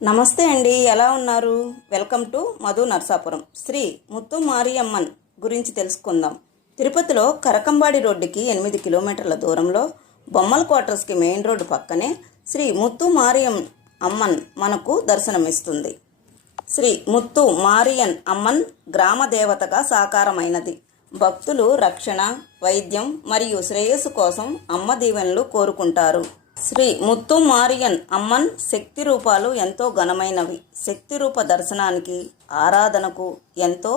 నమస్తే అండి, ఎలా ఉన్నారు? Welcome to Madhu Narsapuram. శ్రీ ముత్తు మారియమ్మన్ గురించి తెలుసుకుందాం. తిరుపతిలో కరకంబాడి రోడ్డుకి 8 కిలోమీటర్ల దూరంలో బొమ్మల క్వార్టర్స్కి మెయిన్ రోడ్డు పక్కనే శ్రీ ముత్తు మారియన్ అమ్మన్ మనకు దర్శనమిస్తుంది. శ్రీ ముత్తు మారియన్ అమ్మన్ గ్రామ దేవతగా సాకారమైనది. భక్తులు రక్షణ, వైద్యం మరియు శ్రేయస్సు కోసం అమ్మ దీవెనలు కోరుకుంటారు. శ్రీ ముత్తు మారియన్ అమ్మన్ శక్తి రూపాలు ఎంతో ఘనమైనవి. శక్తి రూప దర్శనానికి, ఆరాధనకు ఎంతో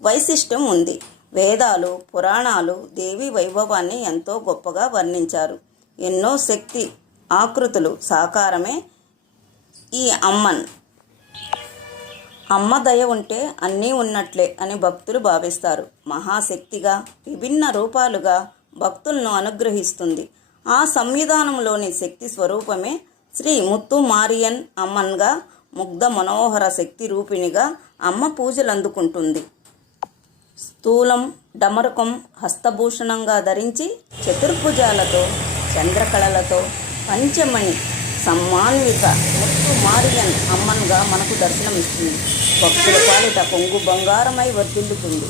వైశిష్టం ఉంది. వేదాలు, పురాణాలు దేవి వైభవాన్ని ఎంతో గొప్పగా వర్ణించారు. ఎన్నో శక్తి ఆకృతులు సాకారమే ఈ అమ్మన్. అమ్మ దయ ఉంటే అన్నీ ఉన్నట్లే అని భక్తులు భావిస్తారు. మహాశక్తిగా విభిన్న రూపాలుగా భక్తులను అనుగ్రహిస్తుంది. ఆ సంవిధానంలోని శక్తి స్వరూపమే శ్రీ ముత్తు మారియన్ అమ్మన్గా ముగ్ధ మనోహర శక్తి రూపిణిగా అమ్మ పూజలు అందుకుంటుంది. స్థూలం, డమరుకం హస్తభూషణంగా ధరించి చతుర్భుజాలతో, చంద్రకళలతో పంచమణి సమ్మాన్విత ముత్తు మారియన్ అమ్మన్గా మనకు దర్శనమిస్తుంది. భక్తుల పాలిట కొంగు బంగారమై వర్ధిల్లుతుంది.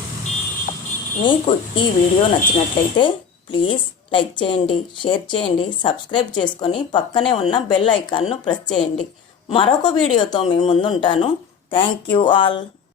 మీకు ఈ వీడియో నచ్చినట్లయితే ప్లీజ్ లైక్ చేయండి, షేర్ చేయండి, సబ్స్క్రైబ్ చేసుకొని పక్కనే ఉన్న బెల్ ఐకాన్ను ప్రెస్ చేయండి. మరొక వీడియోతో మీ ముందుంటాను. Thank you all.